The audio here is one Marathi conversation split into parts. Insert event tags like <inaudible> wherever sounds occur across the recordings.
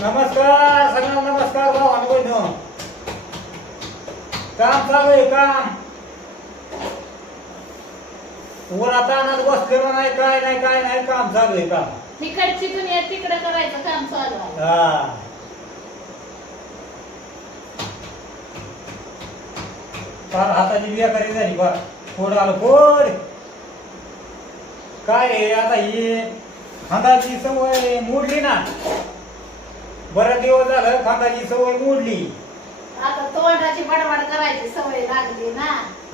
नमस्कार सगळ्यांना नमस्कार भाऊ अनुभव काम चालू आहे काम. उन्हात आणत बसलेलो नाही काय नाही काय नाही काम चालू आहे काम. तिकडची दुनिया तिकडे करायचं काम चालू आहे. हा. फार हाताची बेकारी झाली बा फोड आलं फोड. काय आता ही खांदाची सवय मोडली ना. बरेच दिवस झालं खांदाची सवय मोडली. आता तोंडाची बडबड करायची सवय लागली ना.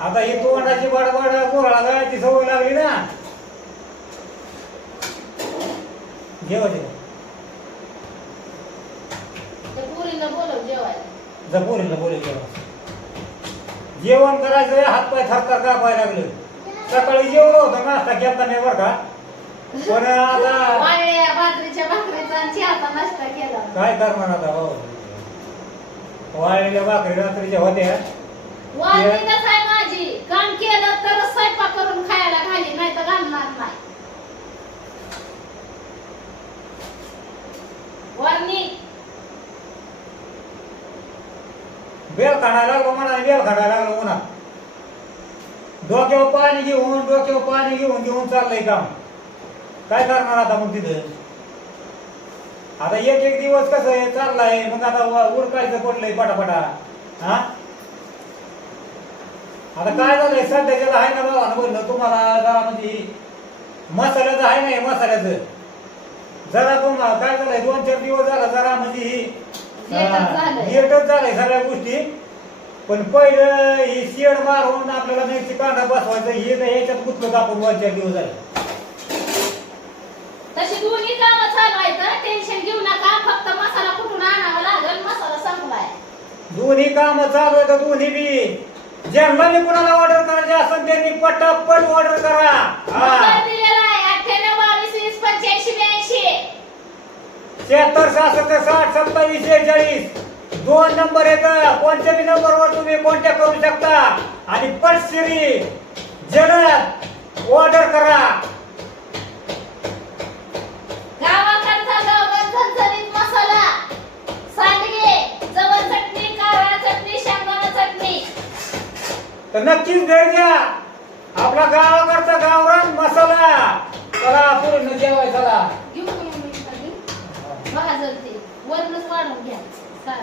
आता ही तोंडाची बडबड गोळा गळाची सवय लागली ना. जेवा जेवा ते पुरीला बोलव जेवायला. बोले जेवा जेवण करायचं हातपाय थरथर कापाय लागलं. सकाळी जेवलो होतं नाश्ता घेतला नाही बरं का. पण आता वाळल्या बाजरीच्या भाकरीचा आणि चहाचा नाश्ता केला. काय करणार आता हो. वाळलेल्या भाकरी रात्रीच्या होत्या. आहे माझी काम केलं तर स्वयंपाक करून खायला घाली नाही तर घालणार नाही. वरणी. बेल खाणायला लागलो म्हणा बेल खाणायला लागलो म्हणा डोक्यावर पाणी घेऊन डोक्यावर पाणी घेऊन घेऊन चाललंय काम. काय करणार आता मग तिथं? आता एक एक दिवस कसं आहे चाललाय मग आता उरकायचं पडलंय पटापटा. हा? आता काय झालंय सध्याच्याला आहे ना बाबा बोललं तुम्हाला जरा म्हणजे मसाल्याचं आहे नाही मसाल्याचं? जरा तुम्हाला काय झालंय दोन चार दिवस झाला जरा म्हणजे लेटच झालंय. सगळ्या गोष्टी. पण पहिलं ही शेड मारून आपल्याला मिरची कांदा बसवायचं हे ह्याच्यात गुतलं आपण दोन चार दिवस झाले. तशी दोन्ही कामं चालू आहेत टेन्शन घेऊ नका. फक्त मसाला कुठून आणावा लागेल मसाला संपलाय. दोन्ही काम चालू आहेत दोन्ही बी. मी कुणाला ऑर्डर करायचे असेल त्यांनी पटापट ऑर्डर करा. हा. नंबर दिलेला आहे अठ्ठ्याण्णव बावीस वीस पंच्याऐंशी ब्याऐंशी. शहात्तर सहासष्ट साठ सत्तावीस शेहेचाळीस. दोन नंबर येत कोणत्या बी नंबरवर तुम्ही कॉन्टॅक्ट करू शकता? आणि पटशिरी जलद ऑर्डर करा. तर नक्कीच भेट द्या. आपला गावाकडचा गावरान मसाला. चला पूर्ण जेवाय चला. घेऊन ये मी खाली. भाजल ते वरणच वाढून घ्या. सा-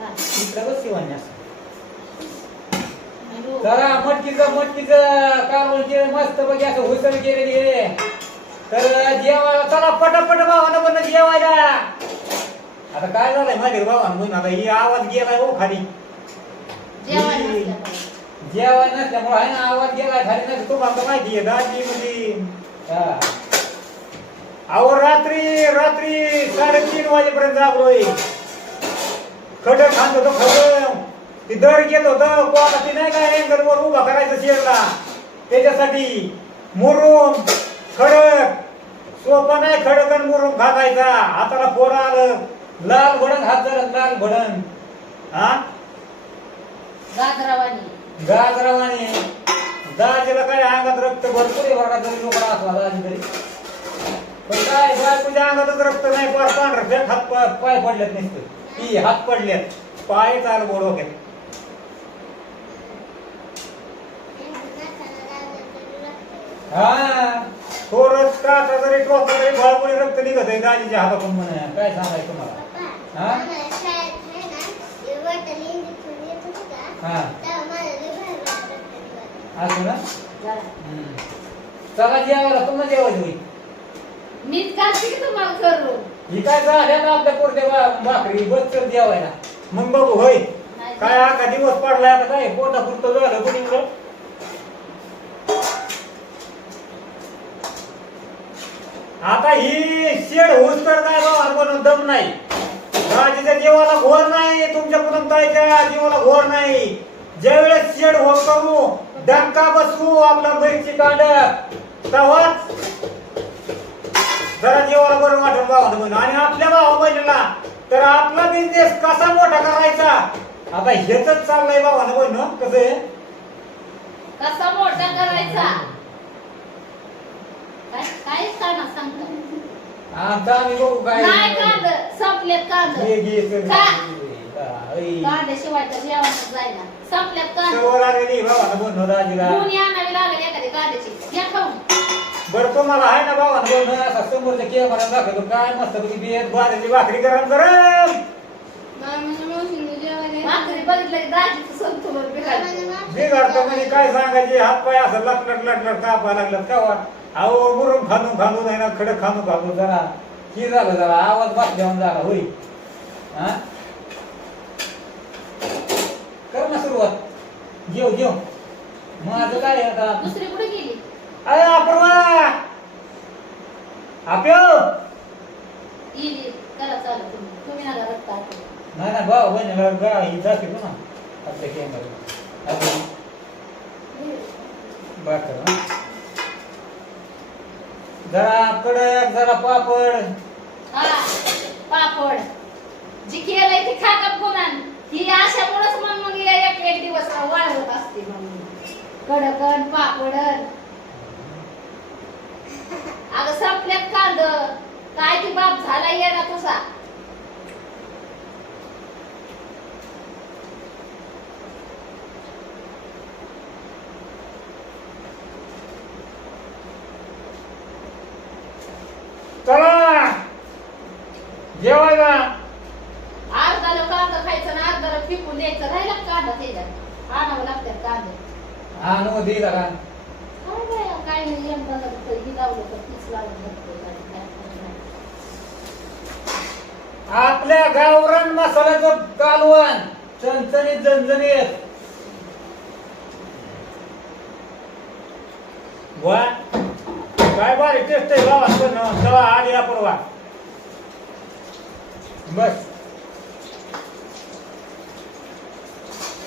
हा. इकडं बस शिवण्यास हॅलो. जरा मटकीचं मटकीचं कालवण केलं मस्त बघ असं हुसळ केलेली आहे. तर जेवायला चला पटापट भावानं पण जेवायला. आता काय झालंय माहिती भावानं? म्हणून आता ही आवाज गेलाय हो खाली. ही- नसल्यामुळे. आहे ना आवाज गेलाय खाली नाही तुम्हाला तर माहिती आहे दाजी म्हणजे. अहो रात्री रात्री साडेतीन वाजेपर्यंत जागलोय. खड खात होतो खड ती दर घेत होतं कोणा ती नाही काय अँगल वर उभा करायचं शेरला? त्याच्यासाठी मुरुम खडक. सोपा नाही खडक आणि मुरुम घालायचा हाताला फोड आलं. लाल भडण हात जरा लाल भडण हा? गाजरावाणी. गाजरावाने दाजीला काय अंगात रक्त भरपूर आहे बघा जरी लोक असला दाजी तरी. पण काय बायकोच्या अंगातच रक्त नाही पार पांढरं फेक हात पाय पाय पडल्यात नुसतं. ती हात पडल्यात पाय चाल बोड डोक्यात. हा थोडं काटा जरी टोचा तरी बळबळी रक्त निघत आहे दाजीच्या हातातून म्हणा. काय सांगायचं तुम्हाला? हा? हा. असं ना? जरा. हम्म. चला जेवायला तुम्हाला जेवायचं होईल मीच घालते की तुम्हाला करून ही काय झाल्या ना आपल्या पोरत्या बा- भाकरी बस तर जेवायला. मग बघू होय. काय आका दिवस पडलाय आता काय? पोटा पुरतं झालं कोणी? आता ही शेड होऊस तर काय बाबा म्हणून दम नाही. जीवाला घोर नाही तुमच्या कुटुंबाच्या जीवाला घोर नाही. ज्यावेळेस शेड हो करू डंका बसवू आपला मिरची कांड. तेव्हाच जरा जीवाला बरं वाटून भावानं म्हणून आणि आपल्या भावा बहिणीला तर आपला बिझनेस कसा मोठा करायचा? आता हेच चाललंय भावानं बहिण कसं आहे? कसा मोठा करायचा? काय काय सांग. आमचा आम्ही बघू काय नाही कांद संपल्यात कांद. घे, घे, चल. खा. ऐ. कांद्याशिवाय तर जेवणच जायना संपल्यात कांद. सवर आलेली भावानं बनवून दाजीला कोणी आणावी लागेल एखादी कांद्याची. घ्या खाऊन बरं तुम्हाला आहे ना भावानं बनवून असा समोरच्या केळमाला दाखवतो. काय मस्त पैकी बियात बाजरीची भाकरी गरम गरम. भाकरी बघितलं की दाजीचं संतुलन बिघडलं. बिघडतं म्हणजे काय सांगायचे? हात पाय असं लटलट लटलट कापा लागलं तेव्हा अहो खाणून खाणून आहे ना खडक खाणून खाणून जरा. की झालं जरा? आवाज बसल्यावर झाला होई हा? कर ना सुरुवात. जेव जेव माझं काय आहे आता? दुसरी कुठे गेली? अरे अपर्वा! आप्यो गेली. करा चालू तुम्ही तुम्ही ना घरात टाकू नाही ना भाऊ बहिणीला गा ही जाते ना आपल्या बाकर जरा कडक जरा पापड. हा पापड. जी केलंय ती खातात का पुन्हा ही अशामुळेच मग मग या एक एक दिवस वाढवत असते मग. कडकन पापडन अगं संपल्यात कांद. काय ती बाप झाला येणार तुझा चला जेवायला अर्धाला कांदा खायचं आणि अर्धाला पिकून द्यायचं राहिला का कांदा त्याच्यात आणावं लागतात कांदे हा नो दे जरा काय बाया, काय नाही यंदा तर ही लावलं तर तीच लावून काय करणार. आपल्या गावरान मसाल्याचं कालवण चणचणीत झणझणीत. वा काय बारी टेस्ट आहे बाबा चला आली आपण वा. बस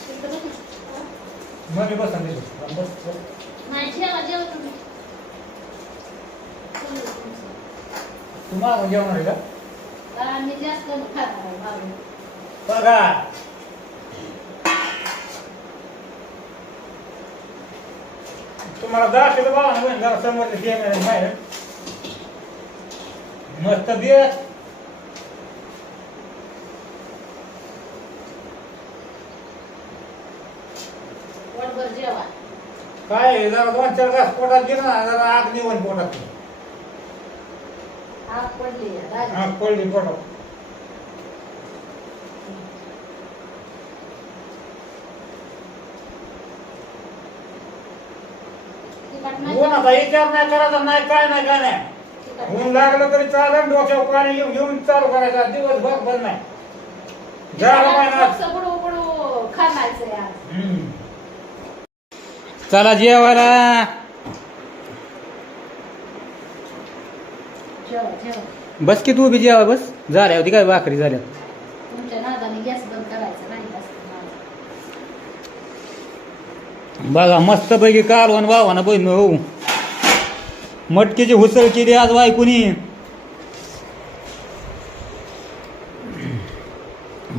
तिकडं बघ. मग बस बस। बस तुम्हाला जेवणार आहे का. बघा. तुम्हाला दाखवलं बाबा जरा बाहेर मस्त बियत जेवा काय आहे, जरा दोन चार तास पोटात गेलं ना जरा आग निवण पोटात. आग पडली दाजी. आग पडली पोटात. तिखट नाही ऊन आता विचार नाही करायचा नाही काय नाही काय नाही. तिखट ऊन. लागलं तरी चालेल डोक्यावर पाणी घेऊन घेऊन चालू करायचा. दिवसभर बंद नाही. झालं तिखट खाणायचं आहे आज. चला जेवायला. जेवा जेवा. बस की तू बी जेवा बस. झाल्या होती काय भाकरी झाल्या? तुमच्या नादाने गॅस बंद करायचा नाही माझं. बघा मस्त पैकी कालवण बहीण हो मटकीची हुसळ केली आज बायकुनी.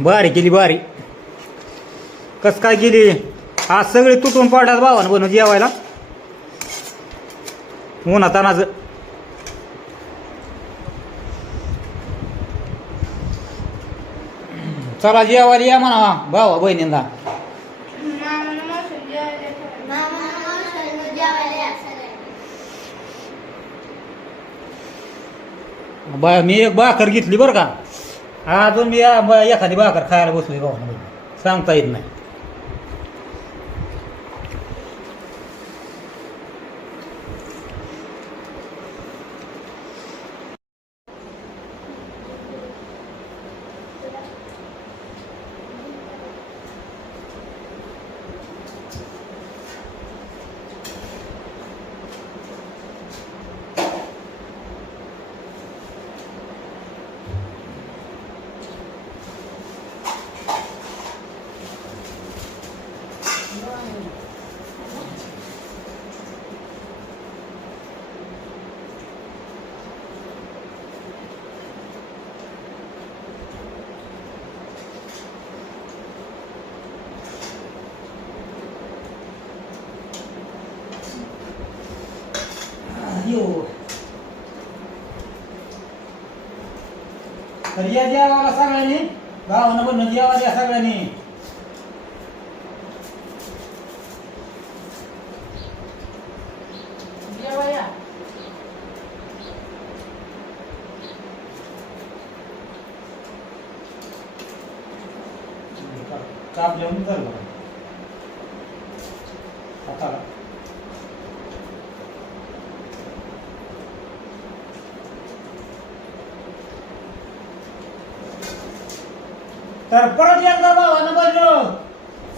बारी केली बारी कस काय केली? आज सगळे तुटून पडल्यात भावानं बनवून जेवायला. उन्हातानाच चला जेवायला या म्हणा भावा बहिणींना. बा मी एक भाकर घेतली बरं का. अजून मी या- एखादी भाकर खायला बसली भावानं सांगता येत नाही. तर या जेवायला सगळ्यांनी गावानं बनणं जेवा द्या सगळ्यांनी जेवा या काप जेवण झालं हाताला तर परत एकदा भावानं बनलो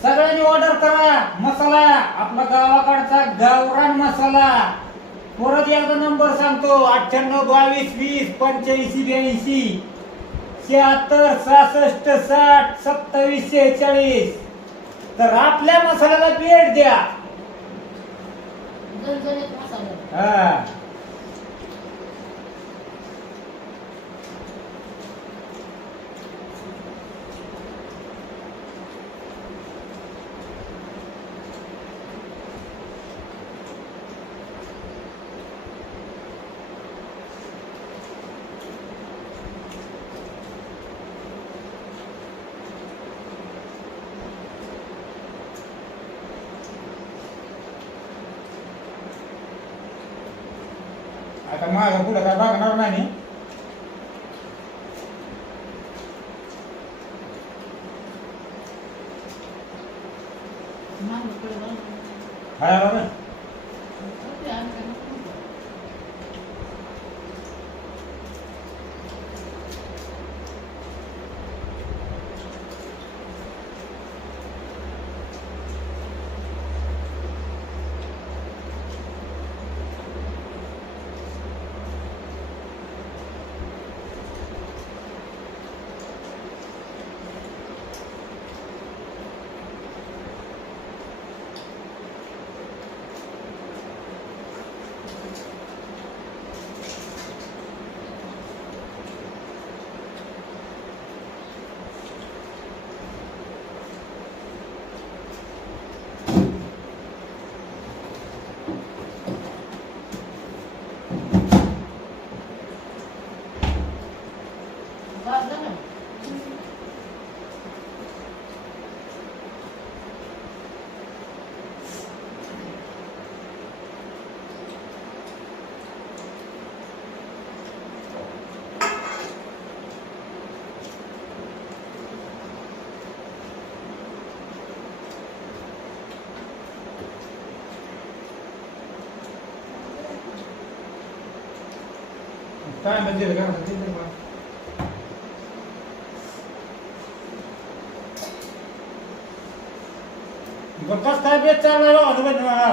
सगळ्यांनी ऑर्डर करा मसाला आपला गावाकडचा गावरान मसाला. परत एकदा नंबर सांगतो अठ्ठ्याण्णव बावीस वीस पंच्याऐंशी ब्याऐंशी शहात्तर सहासष्ट साठ सत्तावीस शेहेचाळीस. तर आपल्या मसाल्याला भेट द्या. हा. आता माझा पुढे काय बघणार नाही मागं पुढे बघ. हाय बघा ओके, आमच्या नको. वाजलं ना? काय म्हणजे का ते तर बघा. बघ कसं काय बेत चाललाय बघा तुम्ही मला.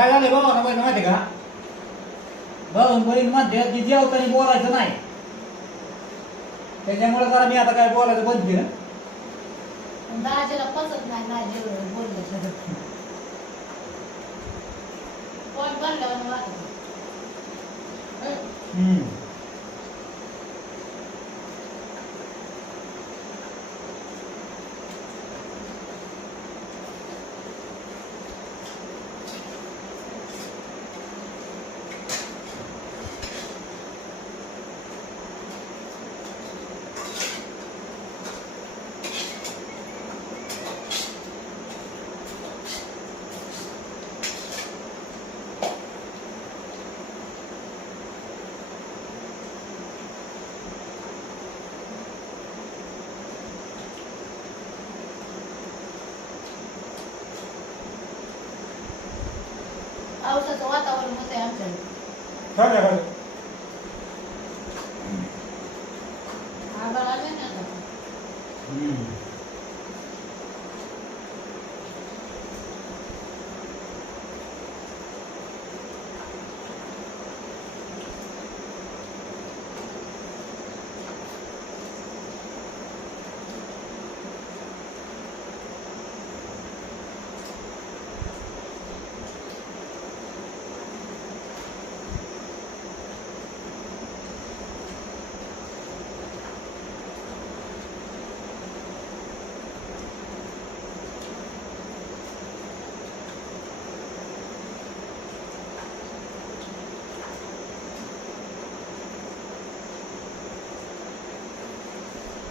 काय झालंय बाबा? बहिणी माहिती का? भाऊन बहीण म्हणते की जेवताना बोलायचं नाही. त्याच्यामुळे जरा मी आता काय बोलायचं बंद केलं. दाजीला पचत नाही दाजी बोललं पोट भरल्यावर वाटत पावसाचं वातावरण होतंय आमच्याकडे खरं खरं आभाळ आलंय ना आता हम्म.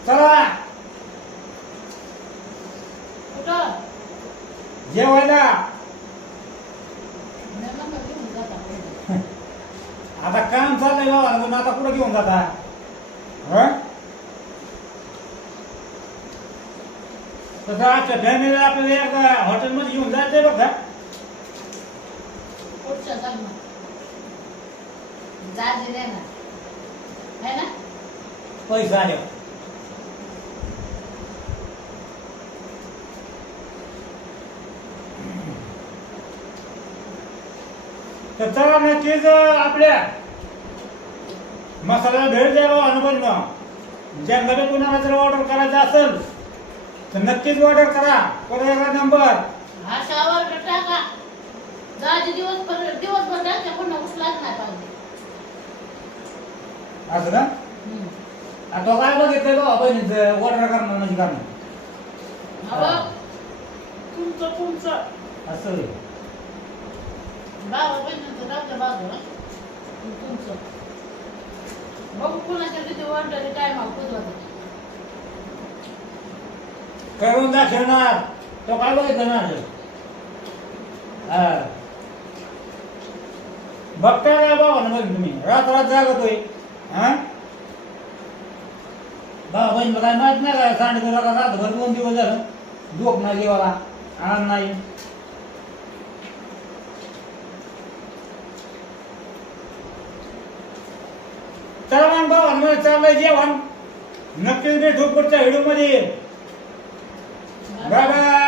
चला कुठं जेवायला. <laughs> आता काम चाललंय बाबा पण आता कुठं घेऊन जाता? हं? तसं आजच्या फॅमिलीला आपल्याला एकदा हॉटेलमध्ये घेऊन जायचंय बघा है? पैसे आले. तर चला नक्कीच आपल्या. मसाला भेट द्यावा अनुभव ज्यांना कुणाला जर ऑर्डर करायचं असेल तर नक्कीच ऑर्डर करा. कोणाचा नंबर हा शावर टाका. जाजी दिवसभर दिवसभर त्यांच्या पुन्हा उचलाच नाही पाहिजे. असं ना. आता तो काय बघितलं बा बहिणीचं ऑर्डर करणं म्हणजे करणं अहो, तुमचं तुमचं. असं होय. भावा बहिणीचं राहतं बाजूला. तुमचं. बघू कुणाच्या किती ऑर्डर काय माग करून दाखवणार. तो काय बघितलं ना हा. बघताय काय बाबा ना बघ तुम्ही रात रात जागतोय. हा? बाबा बहिणीला काय माहीत नाही का? सांडे तुला का? रातभर दोन दिवस झालं. झोप नाही जेवाला आण नाही चला चांगलं चांगलं जेवण. नक्कीच भेटू पुढच्या हिडू मध्ये बाबा बाय बाय.